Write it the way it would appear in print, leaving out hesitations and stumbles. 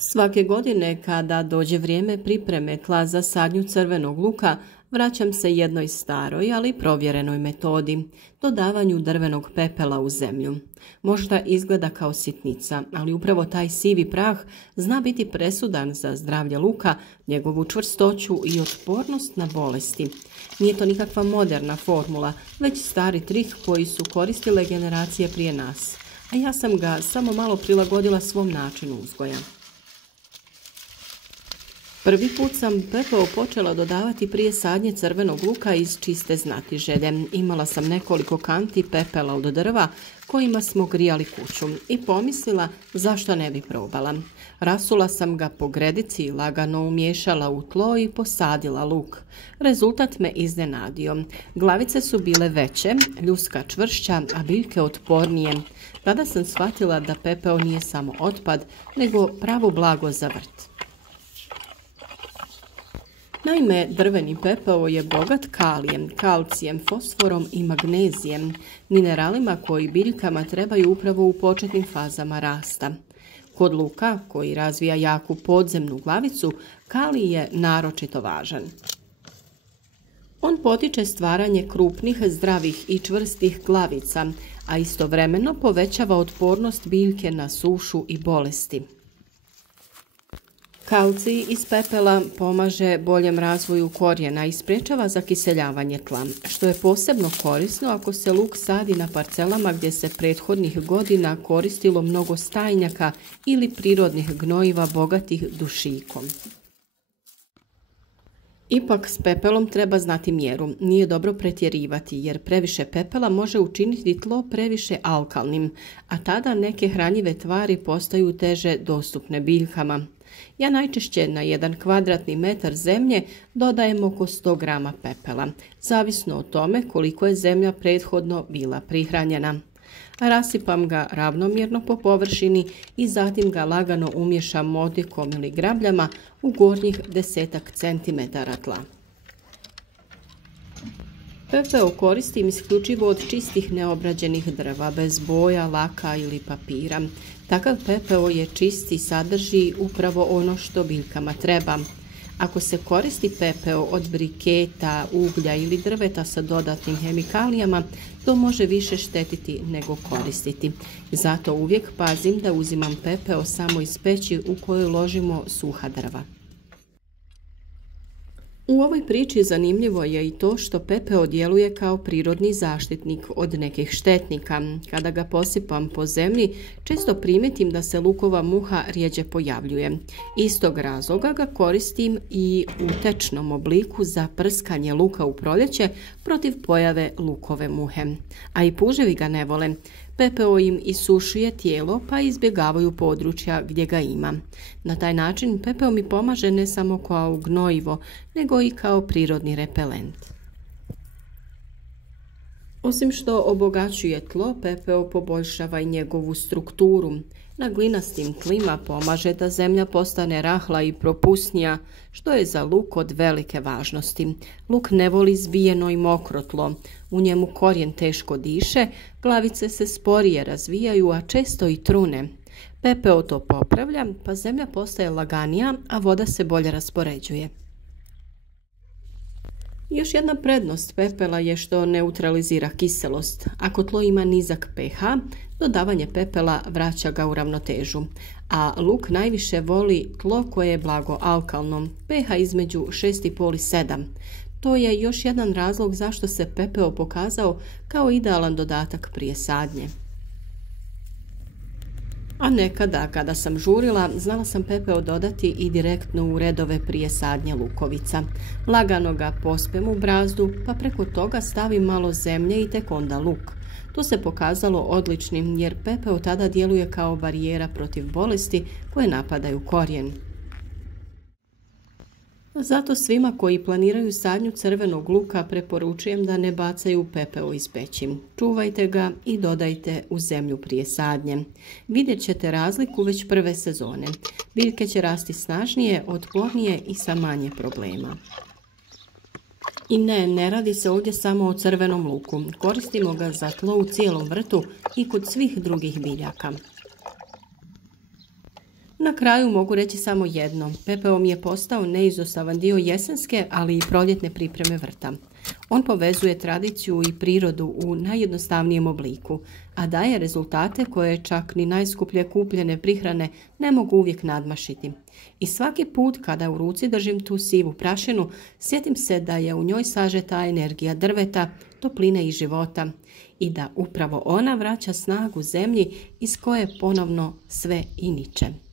Svake godine kada dođe vrijeme pripreme tla za sadnju crvenog luka, vraćam se jednoj staroj, ali provjerenoj metodi, dodavanju drvenog pepela u zemlju. Možda izgleda kao sitnica, ali upravo taj sivi prah zna biti presudan za zdravlje luka, njegovu čvrstoću i otpornost na bolesti. Nije to nikakva moderna formula, već stari trik koji su koristile generacije prije nas, a ja sam ga samo malo prilagodila svom načinu uzgoja. Prvi put sam pepeo počela dodavati prije sadnje crvenog luka iz čiste znatiželje. Imala sam nekoliko kanti pepela od drva kojima smo grijali kuću i pomislila zašto ne bi probala. Rasula sam ga po gredici, lagano umiješala u tlo i posadila luk. Rezultat me iznenadio. Glavice su bile veće, ljuska čvršća, a biljke otpornije. Tada sam shvatila da pepeo nije samo otpad, nego pravo blago za vrt. Naime, drveni pepeo je bogat kalijem, kalcijem, fosforom i magnezijem, mineralima koji biljkama trebaju upravo u početnim fazama rasta. Kod luka, koji razvija jaku podzemnu glavicu, kalij je naročito važan. On potiče stvaranje krupnih, zdravih i čvrstih glavica, a istovremeno povećava otpornost biljke na sušu i bolesti. Kalcij iz pepela pomaže boljem razvoju korijena i sprječava zakiseljavanje tla, što je posebno korisno ako se luk sadi na parcelama gdje se prethodnih godina koristilo mnogo stajnjaka ili prirodnih gnojiva bogatih dušikom. Ipak s pepelom treba znati mjeru, nije dobro pretjerivati jer previše pepela može učiniti tlo previše alkalnim, a tada neke hranjive tvari postaju teže dostupne biljkama. Ja najčešće na 1 kvadratni metar zemlje dodajem oko 100 grama pepela, zavisno o tome koliko je zemlja prethodno bila prihranjena. Rasipam ga ravnomjerno po površini i zatim ga lagano umiješam motikom ili grabljama u gornjih 10 cm tla. Pepeo koristim isključivo od čistih neobrađenih drva, bez boja, laka ili papira. Takav pepeo je čist i sadrži upravo ono što biljkama treba. Ako se koristi pepeo od briketa, uglja ili drveta sa dodatnim hemikalijama, to može više štetiti nego koristiti. Zato uvijek pazim da uzimam pepeo samo iz peći u kojoj ložimo suha drva. U ovoj priči zanimljivo je i to što pepeo djeluje kao prirodni zaštitnik od nekih štetnika. Kada ga posipam po zemlji, često primetim da se lukova muha rjeđe pojavljuje. Istog razloga ga koristim i u tečnom obliku za prskanje luka u proljeće protiv pojave lukove muhe. A i puževi ga ne vole. Pepeo im isušuje tijelo pa izbjegavaju područja gdje ga ima. Na taj način pepeo mi pomaže ne samo kao gnojivo, nego i kao prirodni repelent. Osim što obogaćuje tlo, pepeo poboljšava i njegovu strukturu. Na glinastim tlima pomaže da zemlja postane rahla i propusnija, što je za luk od velike važnosti. Luk ne voli zbijeno i mokro tlo. U njemu korijen teško diše, glavice se sporije razvijaju, a često i trune. Pepeo to popravlja, pa zemlja postaje laganija, a voda se bolje raspoređuje. Još jedna prednost pepela je što neutralizira kiselost. Ako tlo ima nizak pH, dodavanje pepela vraća ga u ravnotežu. A luk najviše voli tlo koje je blago alkalno, pH između 6,5 i 7. To je još jedan razlog zašto se pepeo pokazao kao idealan dodatak prije sadnje. A nekada, kada sam žurila, znala sam pepeo dodati i direktno u redove prije sadnje lukovica. Lagano ga pospem u brazdu, pa preko toga stavim malo zemlje i tek onda luk. To se pokazalo odličnim jer pepeo tada djeluje kao barijera protiv bolesti koje napadaju korijen. Zato svima koji planiraju sadnju crvenog luka preporučujem da ne bacaju pepeo iz peći. Čuvajte ga i dodajte u zemlju prije sadnje. Vidjet ćete razliku već prve sezone. Biljke će rasti snažnije, otpornije i sa manje problema. I ne radi se ovdje samo o crvenom luku. Koristimo ga za tlo u cijelom vrtu i kod svih drugih biljaka. Na kraju mogu reći samo jedno. Pepeo mi je postao neizostavan dio jesenske, ali i proljetne pripreme vrta. On povezuje tradiciju i prirodu u najjednostavnijem obliku, a daje rezultate koje čak ni najskuplje kupljene prihrane ne mogu uvijek nadmašiti. I svaki put kada u ruci držim tu sivu prašinu, sjetim se da je u njoj sažeta energija drveta, topline i života i da upravo ona vraća snagu zemlji iz koje ponovno sve i niče.